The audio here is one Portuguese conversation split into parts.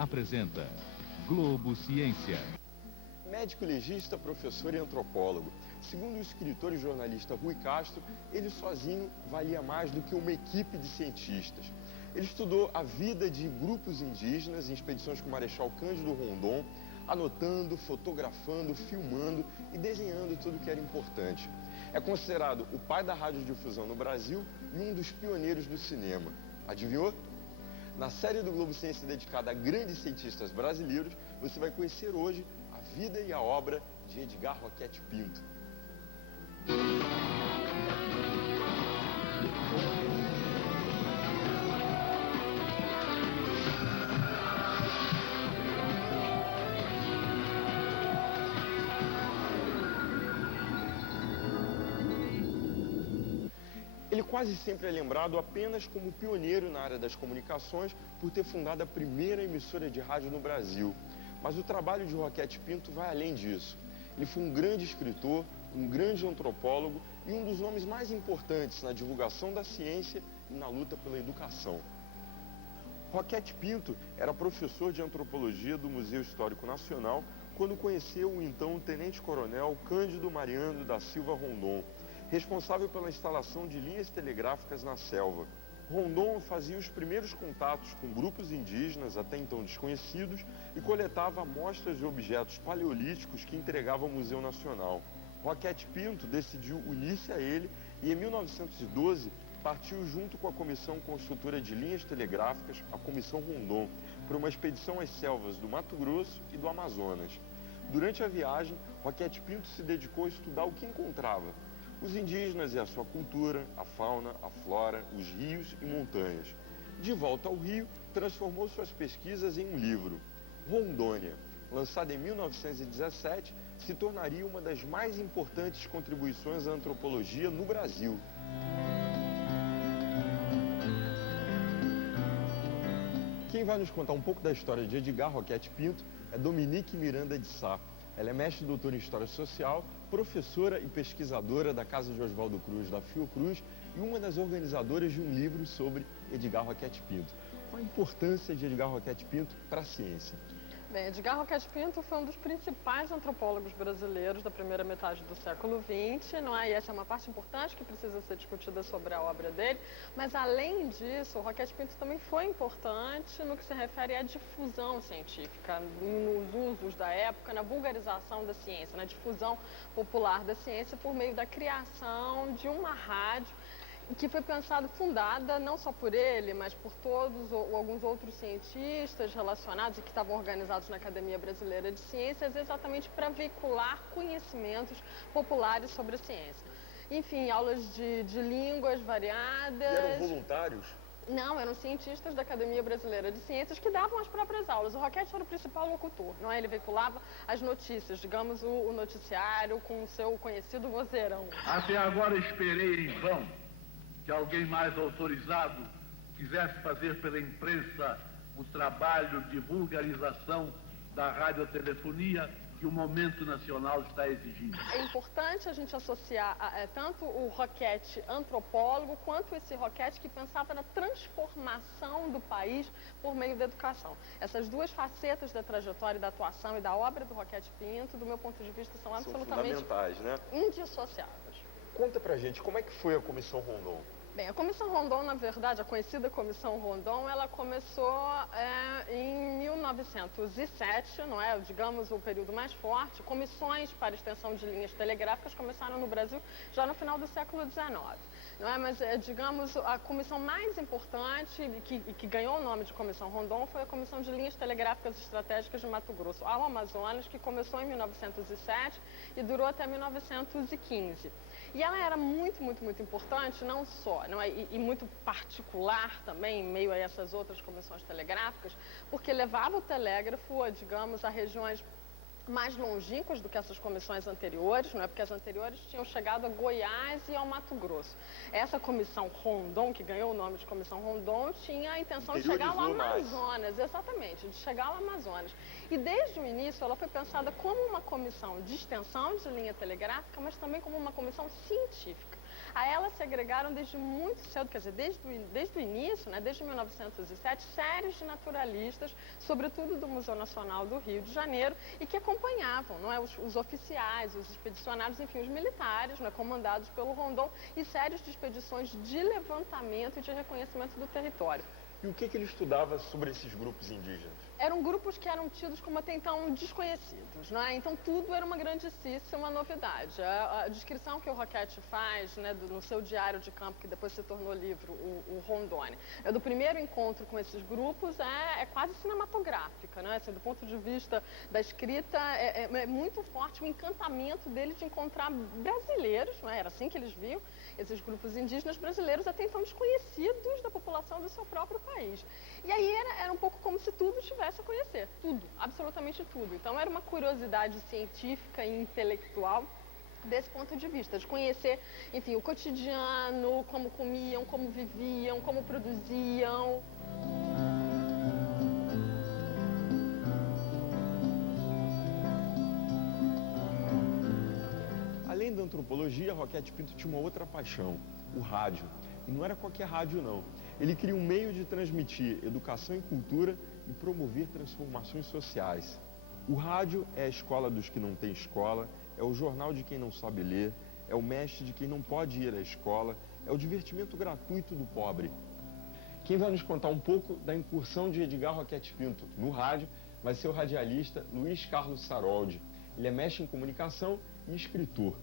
apresenta Globo Ciência. Médico legista, professor e antropólogo. Segundo o escritor e jornalista Rui Castro, ele sozinho valia mais do que uma equipe de cientistas. Ele estudou a vida de grupos indígenas em expedições com o Marechal Cândido Rondon, anotando, fotografando, filmando e desenhando tudo que era importante. É considerado o pai da radiodifusão no Brasil e um dos pioneiros do cinema. Adivinhou? Na série do Globo Ciência dedicada a grandes cientistas brasileiros, você vai conhecer hoje a vida e a obra de Edgar Roquette Pinto. Ele quase sempre é lembrado apenas como pioneiro na área das comunicações por ter fundado a primeira emissora de rádio no Brasil. Mas o trabalho de Roquette Pinto vai além disso. Ele foi um grande escritor, um grande antropólogo e um dos nomes mais importantes na divulgação da ciência e na luta pela educação. Roquette Pinto era professor de antropologia do Museu Histórico Nacional quando conheceu o então tenente-coronel Cândido Mariano da Silva Rondon, responsável pela instalação de linhas telegráficas na selva. Rondon fazia os primeiros contatos com grupos indígenas até então desconhecidos e coletava amostras de objetos paleolíticos que entregava ao Museu Nacional. Roquette Pinto decidiu unir-se a ele e, em 1912, partiu junto com a Comissão Construtora de Linhas Telegráficas, a Comissão Rondon, para uma expedição às selvas do Mato Grosso e do Amazonas. Durante a viagem, Roquette Pinto se dedicou a estudar o que encontrava: os indígenas e a sua cultura, a fauna, a flora, os rios e montanhas. De volta ao Rio, transformou suas pesquisas em um livro. Rondônia, lançado em 1917, se tornaria uma das mais importantes contribuições à antropologia no Brasil. Quem vai nos contar um pouco da história de Edgar Roquette Pinto é Dominique Miranda de Sá. Ela é mestre e doutora em História Social, professora e pesquisadora da Casa de Oswaldo Cruz, da Fiocruz, e uma das organizadoras de um livro sobre Edgar Roquette Pinto. Qual a importância de Edgar Roquette Pinto para a ciência? Bem, Edgar Roquette Pinto foi um dos principais antropólogos brasileiros da primeira metade do século XX, não é? E essa é uma parte importante que precisa ser discutida sobre a obra dele. Mas, além disso, o Roquette Pinto também foi importante no que se refere à difusão científica, nos usos da época, na vulgarização da ciência, na difusão popular da ciência por meio da criação de uma rádio que foi fundada não só por ele, mas por todos ou alguns outros cientistas relacionados e que estavam organizados na Academia Brasileira de Ciências, exatamente para veicular conhecimentos populares sobre a ciência. Enfim, aulas de línguas variadas. E eram voluntários? Não, eram cientistas da Academia Brasileira de Ciências que davam as próprias aulas. O Roquette era o principal locutor, não é? Ele veiculava as notícias, digamos, o noticiário com o seu conhecido vozeirão. Até agora esperei em vão que alguém mais autorizado quisesse fazer pela imprensa o trabalho de vulgarização da radiotelefonia que o momento nacional está exigindo. É importante a gente associar tanto o Roquette antropólogo quanto esse Roquette que pensava na transformação do país por meio da educação. Essas duas facetas da trajetória, da atuação e da obra do Roquette Pinto, do meu ponto de vista, são absolutamente fundamentais, né? Indissociáveis. Conta pra gente, como é que foi a Comissão Rondon? Bem, a Comissão Rondon, na verdade, a conhecida Comissão Rondon, ela começou em 1907, não é? Digamos, o período mais forte. Comissões para extensão de linhas telegráficas começaram no Brasil já no final do século XIX, não é? Mas, digamos, a comissão mais importante que ganhou o nome de Comissão Rondon foi a Comissão de Linhas Telegráficas Estratégicas de Mato Grosso ao Amazonas, que começou em 1907 e durou até 1915. E ela era muito, muito, muito importante, não só, não é? E muito particular também, em meio a essas outras comissões telegráficas, porque levava o telégrafo, digamos, a regiões mais longínquas do que essas comissões anteriores, não é? Porque as anteriores tinham chegado a Goiás e ao Mato Grosso. Essa comissão Rondon, que ganhou o nome de Comissão Rondon, tinha a intenção de chegar ao Amazonas, exatamente, de chegar ao Amazonas. E desde o início ela foi pensada como uma comissão de extensão de linha telegráfica, mas também como uma comissão científica. A ela se agregaram desde muito cedo, quer dizer, desde o início, né, desde 1907, séries de naturalistas, sobretudo do Museu Nacional do Rio de Janeiro, e que acompanhavam, não é, os oficiais, os expedicionários, enfim, os militares, né, comandados pelo Rondon, e séries de expedições de levantamento e de reconhecimento do território. E o que ele estudava sobre esses grupos indígenas? Eram grupos que eram tidos como até então desconhecidos, né? Então tudo era uma grandíssima novidade. A descrição que o Roquette faz, né, no seu diário de campo, que depois se tornou livro, o Rondônia, do primeiro encontro com esses grupos, é quase cinematográfica, né? Assim, do ponto de vista da escrita, é muito forte o encantamento dele de encontrar brasileiros, né? Era assim que eles viam, esses grupos indígenas brasileiros até então desconhecidos da população do seu próprio país. E aí era um pouco como se tudo tivesse a conhecer, tudo, absolutamente tudo. Então era uma curiosidade científica e intelectual desse ponto de vista, de conhecer, enfim, o cotidiano, como comiam, como viviam, como produziam. Além da antropologia, Roquette Pinto tinha uma outra paixão, o rádio. E não era qualquer rádio, não. Ele queria um meio de transmitir educação e cultura e promover transformações sociais. O rádio é a escola dos que não têm escola, é o jornal de quem não sabe ler, é o mestre de quem não pode ir à escola, é o divertimento gratuito do pobre. Quem vai nos contar um pouco da incursão de Edgar Roquette Pinto no rádio vai ser o radialista Luiz Carlos Saroldi. Ele é mestre em comunicação e escritor.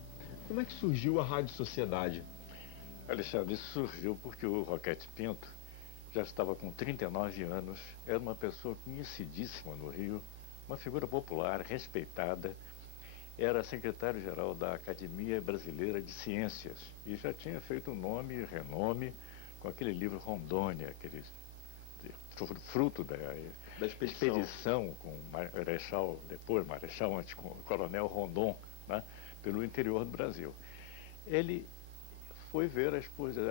Como é que surgiu a Rádio Sociedade? Alexandre, isso surgiu porque o Roquette Pinto já estava com 39 anos, era uma pessoa conhecidíssima no Rio, uma figura popular, respeitada, era secretário-geral da Academia Brasileira de Ciências e já tinha feito nome e renome com aquele livro Rondônia, aquele fruto da expedição com Marechal, depois Marechal, antes com o Coronel Rondon, né, pelo interior do Brasil. Ele foi ver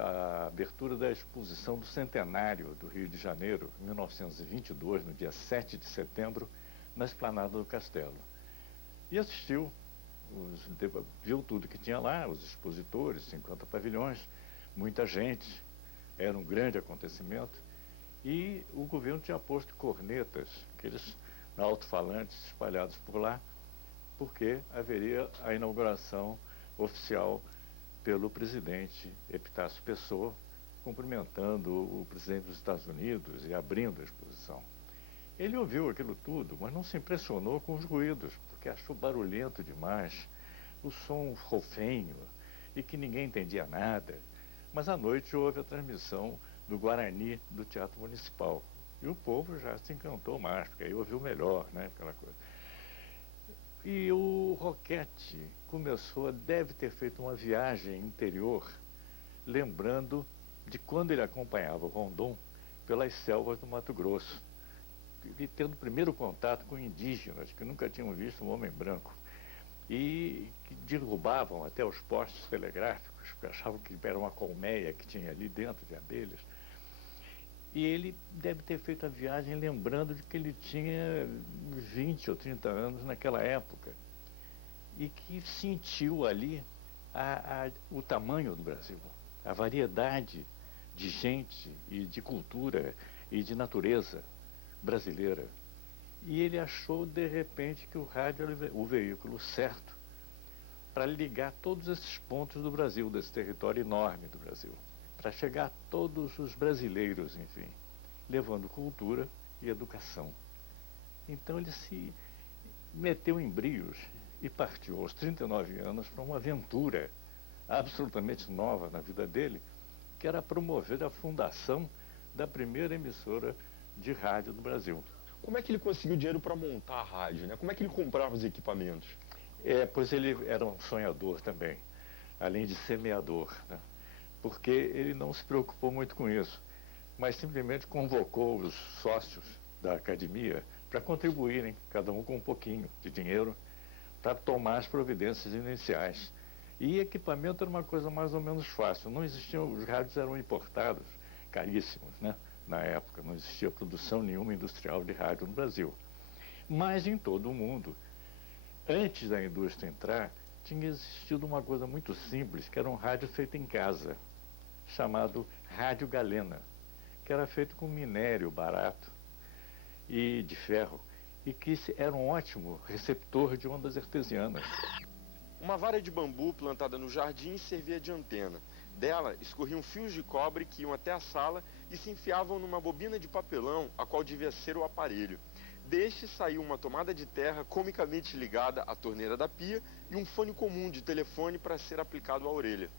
a abertura da exposição do centenário do Rio de Janeiro, em 1922, no dia 7 de setembro, na Esplanada do Castelo. E assistiu, viu tudo que tinha lá, os expositores, 50 pavilhões, muita gente, era um grande acontecimento, e o governo tinha posto cornetas, aqueles alto-falantes espalhados por lá, porque haveria a inauguração oficial pelo presidente Epitácio Pessoa, cumprimentando o presidente dos Estados Unidos e abrindo a exposição. Ele ouviu aquilo tudo, mas não se impressionou com os ruídos, porque achou barulhento demais, o som rofenho e que ninguém entendia nada. Mas à noite houve a transmissão do Guarani do Teatro Municipal. E o povo já se encantou mais, porque aí ouviu melhor, né, aquela coisa. E o Roquette deve ter feito uma viagem interior, lembrando de quando ele acompanhava o Rondon pelas selvas do Mato Grosso, e tendo o primeiro contato com indígenas que nunca tinham visto um homem branco, e que derrubavam até os postes telegráficos, porque achavam que era uma colmeia que tinha ali dentro de abelhas. E ele deve ter feito a viagem lembrando de que ele tinha 20 ou 30 anos naquela época e que sentiu ali o tamanho do Brasil, a variedade de gente e de cultura e de natureza brasileira. E ele achou, de repente, que o rádio era o veículo certo para ligar todos esses pontos do Brasil, desse território enorme do Brasil, para chegar a todos os brasileiros, enfim, levando cultura e educação. Então ele se meteu em brios e partiu aos 39 anos para uma aventura absolutamente nova na vida dele, que era promover a fundação da primeira emissora de rádio no Brasil. Como é que ele conseguiu dinheiro para montar a rádio, né? Como é que ele comprava os equipamentos? Pois ele era um sonhador também, além de semeador, né? Porque ele não se preocupou muito com isso, mas simplesmente convocou os sócios da academia para contribuírem, cada um com um pouquinho de dinheiro, para tomar as providências iniciais. E equipamento era uma coisa mais ou menos fácil, não existiam, os rádios eram importados, caríssimos, né? Na época, não existia produção nenhuma industrial de rádio no Brasil. Mas em todo o mundo, antes da indústria entrar, tinha existido uma coisa muito simples, que era um rádio feito em casa, chamado Rádio Galena, que era feito com minério barato e de ferro, e que era um ótimo receptor de ondas artesianas. Uma vara de bambu plantada no jardim servia de antena. Dela escorriam fios de cobre que iam até a sala e se enfiavam numa bobina de papelão, a qual devia ser o aparelho. Deste saiu uma tomada de terra comicamente ligada à torneira da pia e um fone comum de telefone para ser aplicado à orelha.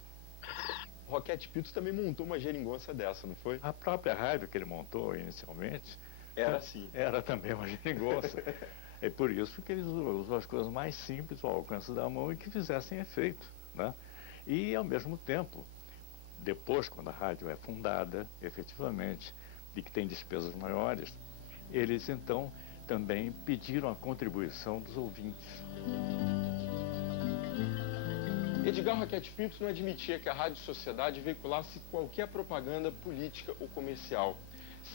O Roquete Pinto também montou uma geringonça dessa, não foi? A própria rádio que ele montou inicialmente Era assim. era também uma geringonça. É por isso que eles usam as coisas mais simples ao alcance da mão e que fizessem efeito, né? E, ao mesmo tempo, depois, quando a rádio é fundada, efetivamente, e que tem despesas maiores, eles, então, também pediram a contribuição dos ouvintes. Edgar Roquete Pinto não admitia que a Rádio Sociedade veiculasse qualquer propaganda política ou comercial.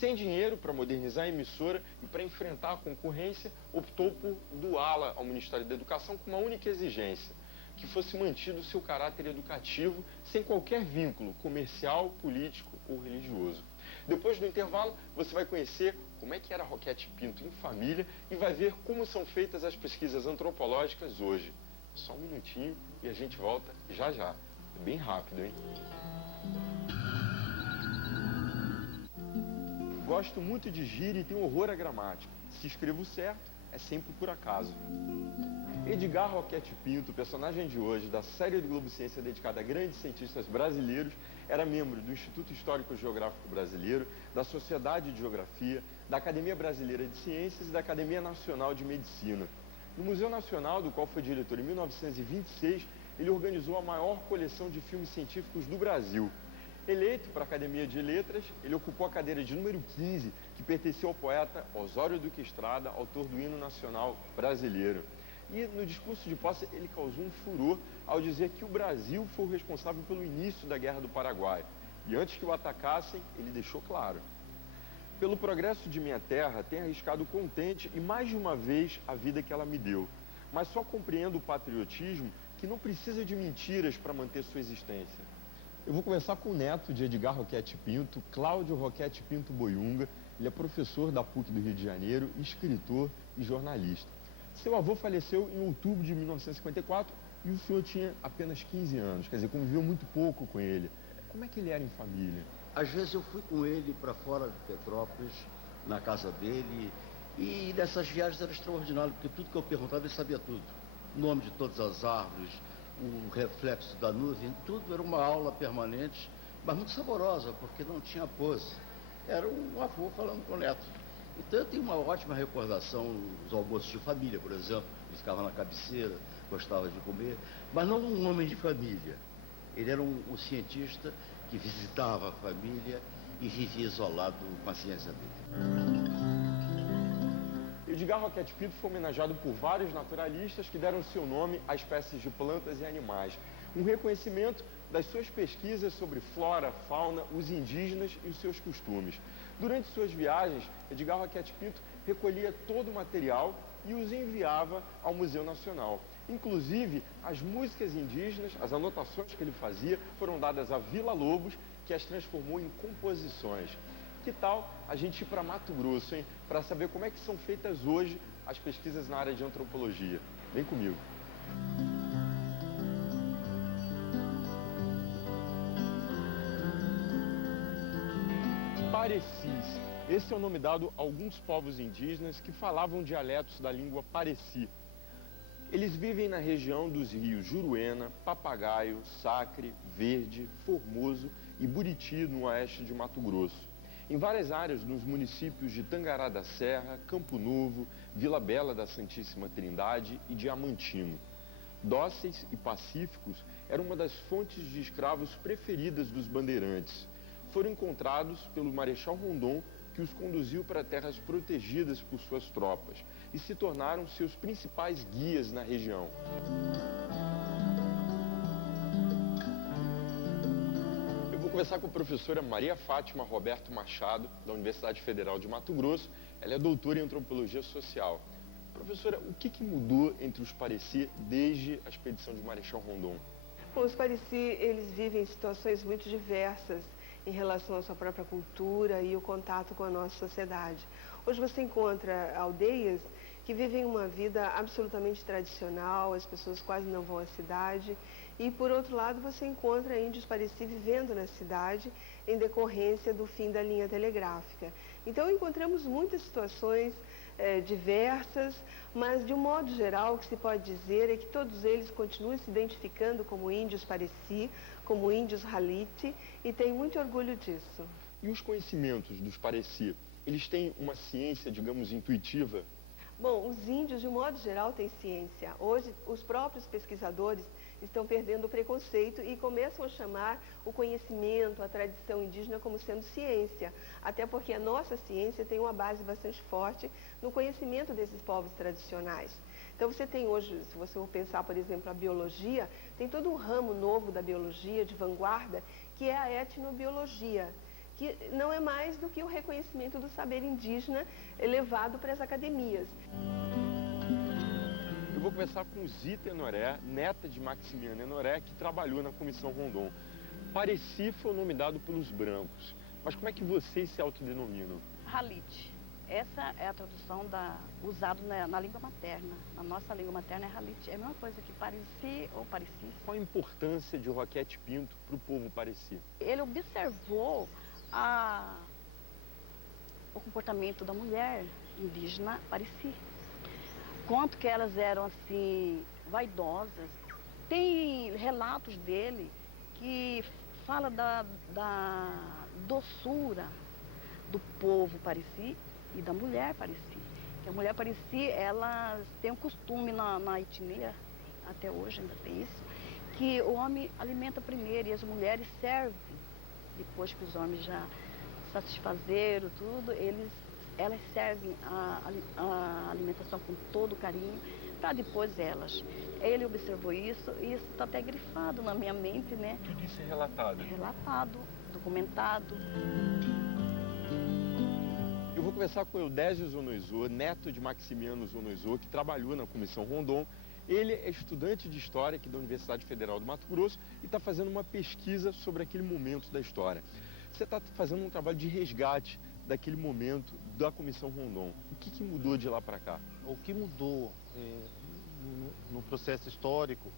Sem dinheiro para modernizar a emissora e para enfrentar a concorrência, optou por doá-la ao Ministério da Educação com uma única exigência: que fosse mantido o seu caráter educativo sem qualquer vínculo comercial, político ou religioso. Depois do intervalo, você vai conhecer como é que era Roquete Pinto em família e vai ver como são feitas as pesquisas antropológicas hoje. Só um minutinho e a gente volta já já. É bem rápido, hein? Gosto muito de gíria e tenho horror à gramática. Se escrevo certo, é sempre por acaso. Edgar Roquete Pinto, personagem de hoje da série do Globo Ciência dedicada a grandes cientistas brasileiros, era membro do Instituto Histórico Geográfico Brasileiro, da Sociedade de Geografia, da Academia Brasileira de Ciências e da Academia Nacional de Medicina. No Museu Nacional, do qual foi diretor em 1926, ele organizou a maior coleção de filmes científicos do Brasil. Eleito para a Academia de Letras, ele ocupou a cadeira de número 15, que pertenceu ao poeta Osório Duque Estrada, autor do hino nacional brasileiro. E no discurso de posse ele causou um furor ao dizer que o Brasil foi o responsável pelo início da Guerra do Paraguai. E antes que o atacassem, ele deixou claro: pelo progresso de minha terra, tenho arriscado contente e mais de uma vez a vida que ela me deu. Mas só compreendo o patriotismo que não precisa de mentiras para manter sua existência. Eu vou começar com o neto de Edgar Roquete Pinto, Cláudio Roquete Pinto Boiunga. Ele é professor da PUC do Rio de Janeiro, escritor e jornalista. Seu avô faleceu em outubro de 1954 e o senhor tinha apenas 15 anos, quer dizer, conviveu muito pouco com ele. Como é que ele era em família? Às vezes eu fui com ele para fora de Petrópolis, na casa dele, e nessas viagens era extraordinário, porque tudo que eu perguntava ele sabia tudo. O nome de todas as árvores, o reflexo da nuvem, tudo era uma aula permanente, mas muito saborosa, porque não tinha pose. Era um avô falando com o neto. Então eu tenho uma ótima recordação dos almoços de família, por exemplo. Ele ficava na cabeceira, gostava de comer, mas não um homem de família. Ele era um cientista que visitava a família e vivia isolado com a ciência dele. Edgar Roquete Pinto foi homenageado por vários naturalistas que deram seu nome a espécies de plantas e animais. Um reconhecimento das suas pesquisas sobre flora, fauna, os indígenas e os seus costumes. Durante suas viagens, Edgar Roquete Pinto recolhia todo o material e os enviava ao Museu Nacional. Inclusive, as músicas indígenas, as anotações que ele fazia, foram dadas a Vila Lobos, que as transformou em composições. Que tal a gente ir para Mato Grosso, hein? Para saber como é que são feitas hoje as pesquisas na área de antropologia. Vem comigo. Parecis. Esse é o nome dado a alguns povos indígenas que falavam dialetos da língua pareci. Eles vivem na região dos rios Juruena, Papagaio, Sacre, Verde, Formoso e Buriti, no oeste de Mato Grosso. Em várias áreas nos municípios de Tangará da Serra, Campo Novo, Vila Bela da Santíssima Trindade e Diamantino. Dóceis e pacíficos eram uma das fontes de escravos preferidas dos bandeirantes. Foram encontrados pelo Marechal Rondon, que os conduziu para terras protegidas por suas tropas e se tornaram seus principais guias na região. Eu vou conversar com a professora Maria Fátima Roberto Machado, da Universidade Federal de Mato Grosso. Ela é doutora em Antropologia Social. Professora, o que mudou entre os Pareci desde a expedição de Marechal Rondon? Bom, os Pareci, eles vivem situações muito diversas em relação à sua própria cultura e o contato com a nossa sociedade. Hoje você encontra aldeias que vivem uma vida absolutamente tradicional, as pessoas quase não vão à cidade. E, por outro lado, você encontra índios Pareci vivendo na cidade em decorrência do fim da linha telegráfica. Então, encontramos muitas situações diversas, mas, de um modo geral, o que se pode dizer é que todos eles continuam se identificando como índios Pareci, como índios Halite, e têm muito orgulho disso. E os conhecimentos dos Pareci, eles têm uma ciência, digamos, intuitiva? Bom, os índios, de um modo geral, têm ciência. Hoje, os próprios pesquisadores estão perdendo o preconceito e começam a chamar o conhecimento, a tradição indígena como sendo ciência. Até porque a nossa ciência tem uma base bastante forte no conhecimento desses povos tradicionais. Então você tem hoje, se você for pensar, por exemplo, a biologia, tem todo um ramo novo da biologia, de vanguarda, que é a etnobiologia, que não é mais do que o reconhecimento do saber indígena levado para as academias. Eu vou conversar com Zita Enoré, neta de Maximiano Enoré, que trabalhou na Comissão Rondon. Pareci foi o nome dado pelos brancos, mas como é que vocês se autodenominam? Halite. Essa é a tradução usada na língua materna. Na nossa língua materna é Halite. É a mesma coisa que Pareci ou Pareci. Qual a importância de Roquete Pinto para o povo Pareci? Ele observou o comportamento da mulher indígena Pareci. Quanto que elas eram assim vaidosas. Tem relatos dele que fala da doçura do povo Pareci e da mulher Pareci. Que a mulher Pareci, elas têm um costume na etnia, até hoje ainda tem isso, que o homem alimenta primeiro e as mulheres servem. Depois que os homens já satisfazeram tudo, elas servem a alimentação com todo carinho, para depois elas. Ele observou isso e isso está até grifado na minha mente, né? Tudo isso é relatado? É relatado, documentado. Eu vou conversar com Eudésio Zonoizô, neto de Maximiano Zonoizô, que trabalhou na Comissão Rondon. Ele é estudante de História aqui da Universidade Federal do Mato Grosso e está fazendo uma pesquisa sobre aquele momento da história. Você está fazendo um trabalho de resgate daquele momento da Comissão Rondon. O que mudou de lá para cá? O que mudou no processo histórico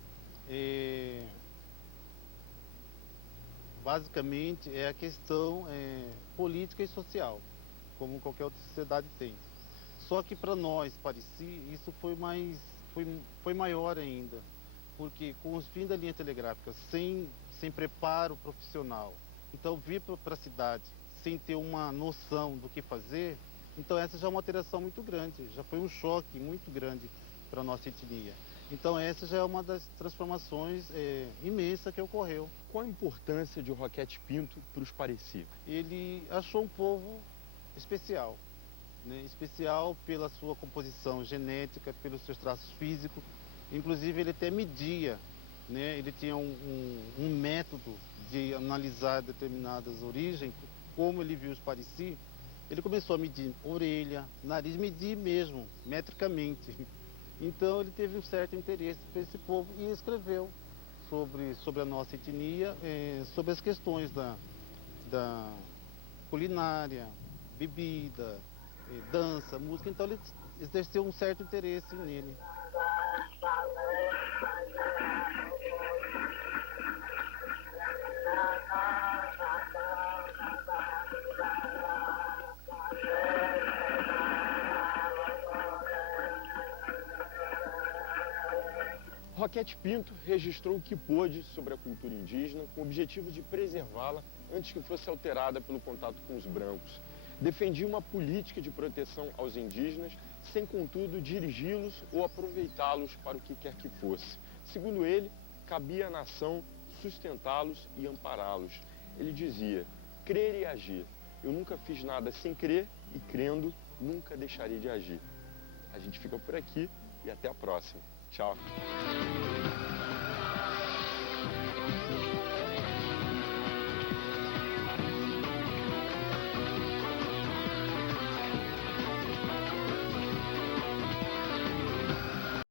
basicamente é a questão política e social, como qualquer outra sociedade tem. Só que para nós, Pareci, isso foi maior ainda, porque com os fins da linha telegráfica, sem preparo profissional, então vir para a cidade sem ter uma noção do que fazer, então essa já é uma alteração muito grande, já foi um choque muito grande para a nossa etnia. Então essa já é uma das transformações imensa que ocorreu. Qual a importância de Roquete Pinto para os Pareci? Ele achou um povo especial, né? Especial pela sua composição genética, pelos seus traços físicos. Inclusive ele até media, né? Ele tinha um método de analisar determinadas origens, como ele viu os Pareci. Ele começou a medir orelha, nariz, medir mesmo, metricamente. Então ele teve um certo interesse por esse povo e escreveu sobre a nossa etnia, sobre as questões da culinária, bebida, dança, música. Então ele exerceu um certo interesse nele. Roquete Pinto registrou o que pôde sobre a cultura indígena com o objetivo de preservá-la antes que fosse alterada pelo contato com os brancos. Defendia uma política de proteção aos indígenas, sem contudo dirigi-los ou aproveitá-los para o que quer que fosse. Segundo ele, cabia à nação sustentá-los e ampará-los. Ele dizia: crer e agir. Eu nunca fiz nada sem crer e, crendo, nunca deixarei de agir. A gente fica por aqui e até a próxima. Tchau.